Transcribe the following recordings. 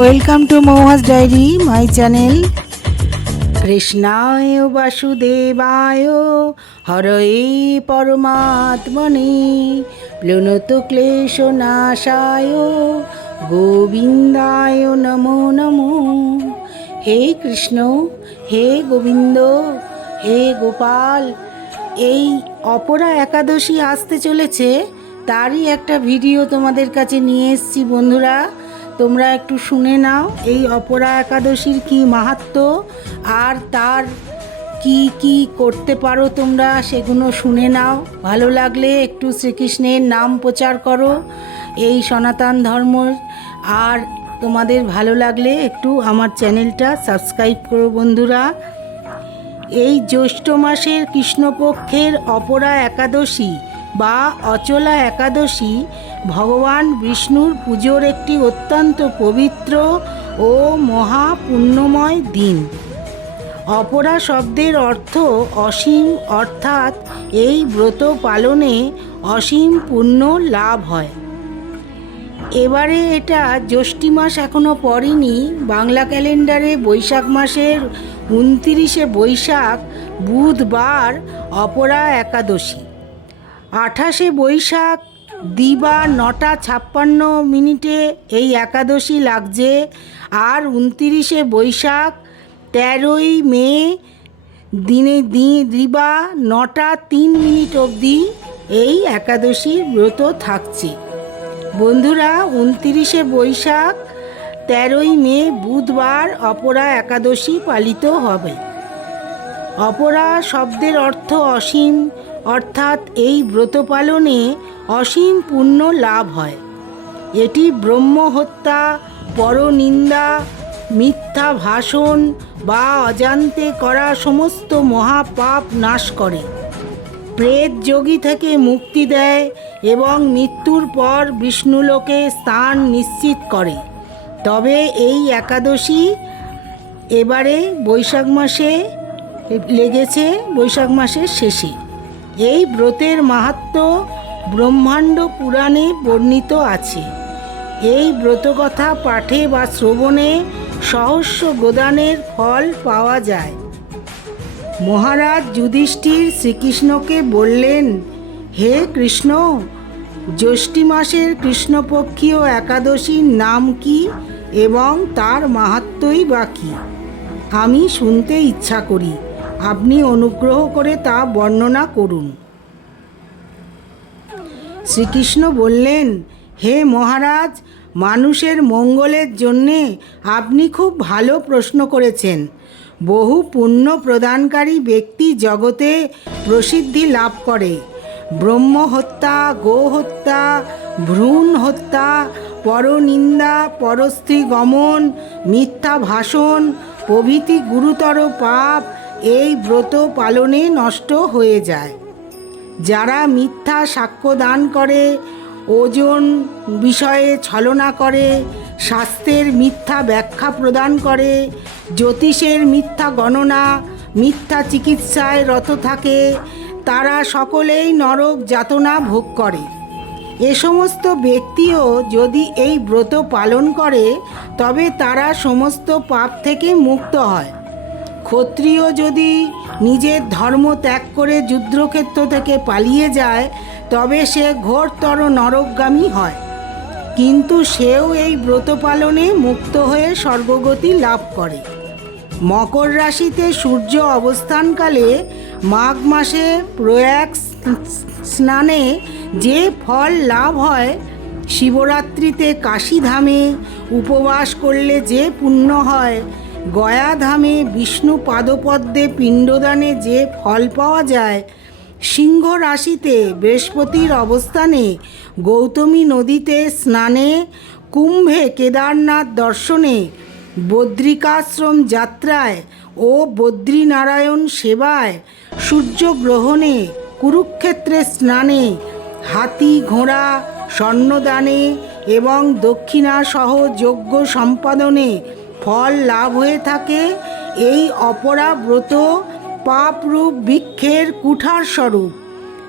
Welcome to মৌহাস diary my channel. কৃষ্ণায় বাসুদেবায় হরয়ে পরমাত্মনে প্লুনত ক্লেশনাশায় গোবিন্দায় নমো নমো। হে কৃষ্ণ, হে গোবিন্দ, হে গোপাল, এই অপরা একাদশী আসতে চলেছে, তারই একটা ভিডিও তোমাদের কাছে নিয়ে এসেছি। বন্ধুরা, তোমরা একটু শুনে নাও এই অপরা একাদশীর কি মাহাত্ম্য আর তার কি কি করতে পারো তোমরা, সেগুলো শুনে নাও। ভালো লাগলে একটু শ্রীকৃষ্ণের নাম প্রচার করো এই সনাতন ধর্ম, আর তোমাদের ভালো লাগলে একটু আমার চ্যানেলটা সাবস্ক্রাইব করো। বন্ধুরা, এই জ্যৈষ্ঠ মাসের কৃষ্ণপক্ষের অপরা একাদশী বা অচলা একাদশী ভগবান বিষ্ণুর পুজোর একটি অত্যন্ত পবিত্র ও মহা পুণ্যময় দিন। অপরা শব্দের অর্থ অসীম, অর্থাৎ এই ব্রত পালনে অসীম পুণ্য লাভ হয়। এবারে এটা জ্যৈষ্ঠী মাস এখনও পড়েনি, বাংলা ক্যালেন্ডারে বৈশাখ মাসের 29শে বৈশাখ বুধবার অপরা একাদশী। 28শে বৈশাখ দিবা 9:56 এই একাদশী লাগছে, আর 29শে বৈশাখ 13ই মে দিনে দিবা 9:03 অবধি এই একাদশীর ব্রত থাকছে। বন্ধুরা, 29শে বৈশাখ 13ই মে বুধবার অপরা একাদশী পালিত হবে। অপরা শব্দের অর্থ অসীম, অর্থাৎ এই ব্রত পালনে অসীম পুণ্য লাভ হয়। এটি ব্রহ্মহত্যা, পরনিন্দা, মিথ্যা ভাষণ বা অজান্তে করা সমস্ত মহাপাপ নাশ করে, প্রেত যোগী থেকে মুক্তি দেয় এবং মৃত্যুর পর বিষ্ণুলোকে স্থান নিশ্চিত করে। তবে এই একাদশী এবারে বৈশাখ মাসে লেগেছে, বৈশাখ মাসের শেষে। এই ব্রতের মাহাত্ম্য ব্রহ্মাণ্ড পুরাণে বর্ণিত আছে। এই ব্রতকথা পাঠে বা শ্রবণে সহস্র গোদানের ফল পাওয়া যায়। মহারাজ যুধিষ্ঠির শ্রীকৃষ্ণকে বললেন, হে কৃষ্ণ, জ্যৈষ্ঠী মাসের কৃষ্ণপক্ষীয় একাদশীর নাম কি এবং তার মাহাত্ম্যই বা কী? আমি শুনতে ইচ্ছা করি, আপনি অনুগ্রহ করে তা বর্ণনা করুন। শ্রীকৃষ্ণ বললেন, হে মহারাজ, মানুষের মঙ্গলের জন্যে আপনি খুব ভালো প্রশ্ন করেছেন। বহু পুণ্য প্রদানকারী ব্যক্তি জগতে প্রসিদ্ধি লাভ করে। ব্রহ্মহত্যা, গোহত্যা, ভ্রূণ হত্যা, পরনিন্দা, পরস্ত্রী গমন, মিথ্যা ভাষণ প্রভৃতি গুরুতর পাপ এই ব্রত পালনে নষ্ট হয়ে যায়। যারা মিথ্যা সাক্ষ্য দান করে, ওজন বিষয়ে ছলনা করে, স্বাস্থ্যের মিথ্যা ব্যাখ্যা প্রদান করে, জ্যোতিষের মিথ্যা গণনা, মিথ্যা চিকিৎসায় রত থাকে, তারা সকলেই নরক যাতনা ভোগ করে। এ সমস্ত ব্যক্তিও যদি এই ব্রত পালন করে তবে তারা সমস্ত পাপ থেকে মুক্ত হয়। ক্ষত্রিয় যদি নিজের ধর্ম ত্যাগ করে যুদ্ধক্ষেত্র থেকে পালিয়ে যায় তবে সে ঘোরতর নরকগামী হয়, কিন্তু সেও এই ব্রত পালনে মুক্ত হয়ে স্বর্গগতি লাভ করে। মকর রাশিতে সূর্য অবস্থানকালে মাঘ মাসে প্রয়াগ স্নানে যে ফল লাভ হয়, শিবরাত্রিতে কাশীধামে উপবাস করলে যে পুণ্য হয়, গয়াধামে বিষ্ণু পাদপদ্মে পিণ্ডদানে যে ফল পাওয়া যায়, সিংহ রাশিতে বৃহস্পতির অবস্থানে গৌতমী নদীতে স্নানে, কুম্ভে কেদারনাথ দর্শনে, বদ্রিকাশ্রম যাত্রায় ও বদ্রীনারায়ণ সেবায়, সূর্যগ্রহণে, কুরুক্ষেত্রে স্নানে, হাতি ঘোড়া স্বর্ণদানে এবং দক্ষিণাসহ যজ্ঞ সম্পাদনে ফল লাভ হয়ে থাকে। এই অপরা ব্রত পাপরূপ বৃক্ষের কুঠার স্বরূপ,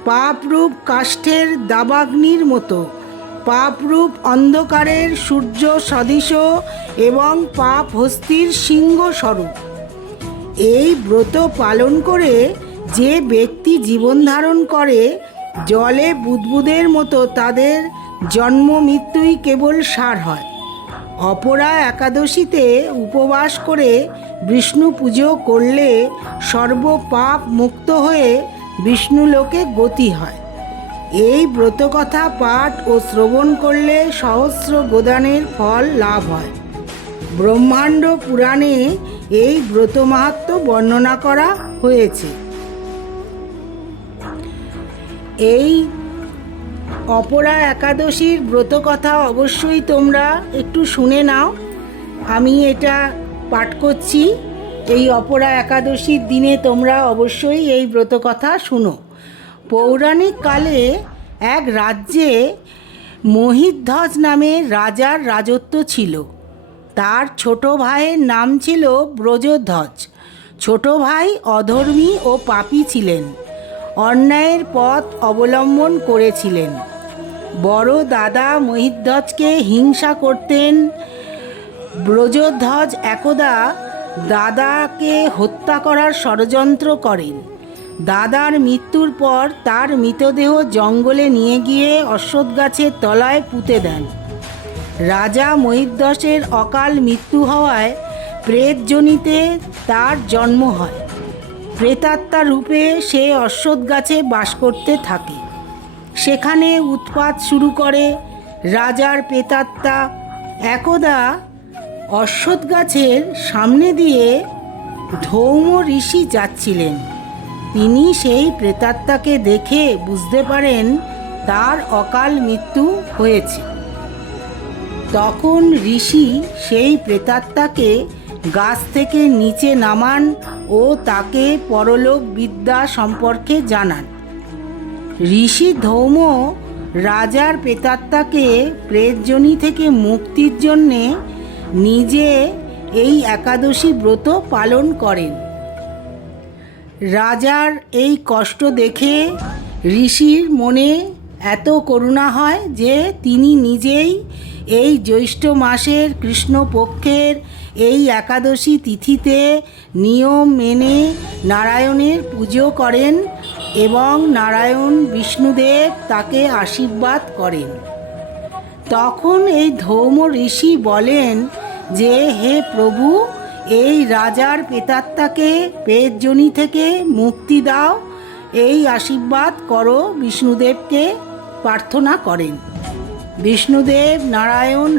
পাপরূপ কাষ্ঠের দাবাগ্নির মতো, পাপরূপ অন্ধকারের সূর্য সদৃশ এবং পাপ হস্তির সিংহ স্বরূপ। এই ব্রত পালন করে যে ব্যক্তি জীবন ধারণ করে, জলে বুদবুদের মতো তাদের জন্ম মৃত্যুই কেবল সার হয়। অপরা একাদশীতে উপবাস করে বিষ্ণু পুজো করলে সর্বপাপ মুক্ত হয়ে বিষ্ণুলোকে গতি হয়। এই ব্রতকথা পাঠ ও শ্রবণ করলে সহস্র গোদানের ফল লাভ হয়। ব্রহ্মাণ্ড পুরাণে এই ব্রত মাহাত্ম্য বর্ণনা করা হয়েছে। এই অপরা একাদশীর ব্রতকথা অবশ্যই তোমরা একটু শুনে নাও। আমি এটা পাঠ করছি। এই অপরা একাদশীর দিনে তোমরা অবশ্যই এই ব্রতকথা শুনো। পৌরাণিক কালে এক রাজ্যে মহিধ্বজ নামে রাজার রাজত্ব ছিল। তার ছোট ভাইয়ের নাম ছিল ব্রজধ্বজ। ছোট ভাই অধর্মী ও পাপী ছিলেন, অন্যায়ের পথ অবলম্বন করেছিলেন। বড় দাদা মহিধ্বজকে হিংসা করতেন। ব্রজধ্বজ একদা দাদাকে হত্যা করার ষড়যন্ত্র করেন। দাদার মৃত্যুর পর তার মৃতদেহ জঙ্গলে নিয়ে গিয়ে অশ্বত্থ গাছের তলায় পুঁতে দেন। রাজা মহিধ্বজের অকাল মৃত্যু হওয়ায় প্রেতযোনিতে তার জন্ম হয়। প্রেতাত্মা রূপে সে অশ্বত্থ গাছে বাস করতে থাকে। সেখানে উৎপাত শুরু করে। রাজার প্রেতাত্মা একদা অশ্বত্থ গাছের সামনে দিয়ে ধৌম ঋষি যাচ্ছিলেন। তিনি সেই প্রেতাত্মাকে দেখে বুঝতে পারেন তার অকাল মৃত্যু হয়েছে। তখন ঋষি সেই প্রেতাত্মাকে গাছ থেকে নিচে নামান ও তাকে পরলোক বিদ্যা সম্পর্কে জানান। ঋষি ধৌম রাজার প্রেতাত্মাকে প্রেতযোনি থেকে মুক্তির জন্যে নিজে এই একাদশী ব্রত পালন করেন। রাজার এই কষ্ট দেখে ঋষির মনে এত করুণা হয় যে তিনি নিজেই এই জ্যৈষ্ঠ মাসের কৃষ্ণপক্ষের এই একাদশী তিথিতে নিয়ম মেনে নারায়ণের পুজো করেন এবং নারায়ণ বিষ্ণুদেব তাকে আশীর্বাদ করেন। তখন এই ধৌম ঋষি বলেন যে, হে প্রভু, এই রাজার প্রেতাত্মাকে প্রেতযোনি থেকে মুক্তি দাও, এই আশীর্বাদ করো। বিষ্ণুদেবকে প্রার্থনা করেন। বিষ্ণুদেব নারায়ণ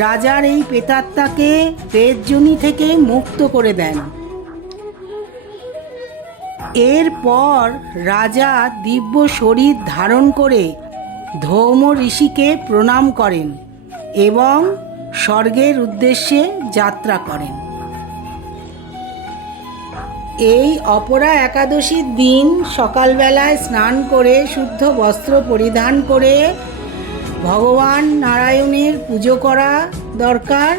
রাজার এই প্রেতাত্মাকে প্রেতযোনি থেকে মুক্ত করে দেন। এরপর রাজা দিব্য শরীর ধারণ করে ধৌম ঋষিকে প্রণাম করেন এবং স্বর্গের উদ্দেশ্যে যাত্রা করেন। এই অপরা একাদশীর দিন সকালবেলায় স্নান করে শুদ্ধ বস্ত্র পরিধান করে ভগবান নারায়ণের পুজো করা দরকার।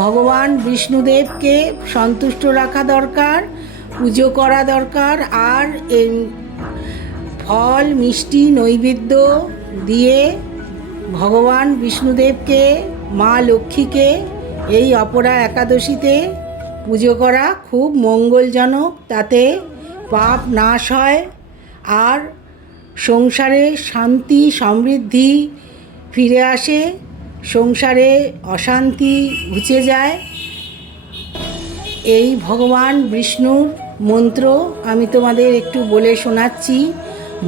ভগবান বিষ্ণুদেবকে সন্তুষ্ট রাখা দরকার, পুজো করা দরকার। আর ফল মিষ্টি নৈবেদ্য দিয়ে ভগবান বিষ্ণুদেবকে, মা লক্ষ্মীকে এই অপরা একাদশীতে পুজো করা খুব মঙ্গলজনক। তাতে পাপ নাশ হয় আর সংসারে শান্তি সমৃদ্ধি ফিরে আসে, সংসারে অশান্তি ঘুচে যায়। এই ভগবান বিষ্ণুর মন্ত্র আমি তোমাদের একটু বলে শোনাচ্ছি।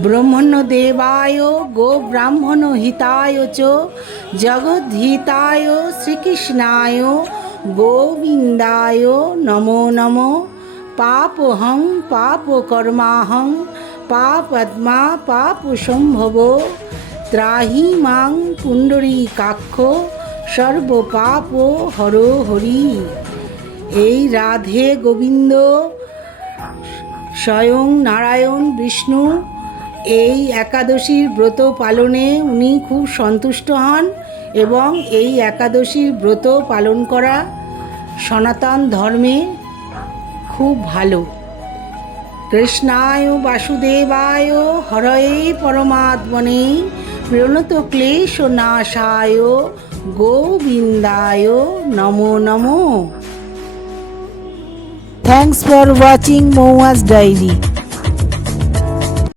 ব্রহ্মণ্য দেবায় গো ব্রাহ্মণ হিতায় চ জগদ্ধিতায় শ্রীকৃষ্ণায় গোবিন্দায় নমো নমো। পাপহং পাপ কর্মাহং পাপাত্মা পাপ সম্ভব ত্রাহি মাং পুণ্ডরীকাক্ষ সর্বপাপ হর হরি। এই রাধে গোবিন্দ স্বয়ং নারায়ণ বিষ্ণু এই একাদশীর ব্রত পালনে উনি খুব সন্তুষ্ট হন এবং এই একাদশীর ব্রত পালন করা সনাতন ধর্মে খুব ভালো। কৃষ্ণায় বাসুদেবায় হরয়ে পরমাত্মনে প্রণত ক্লেশ নাশায় গোবিন্দায় নমো নমো। Thanks for watching Moua's Diary.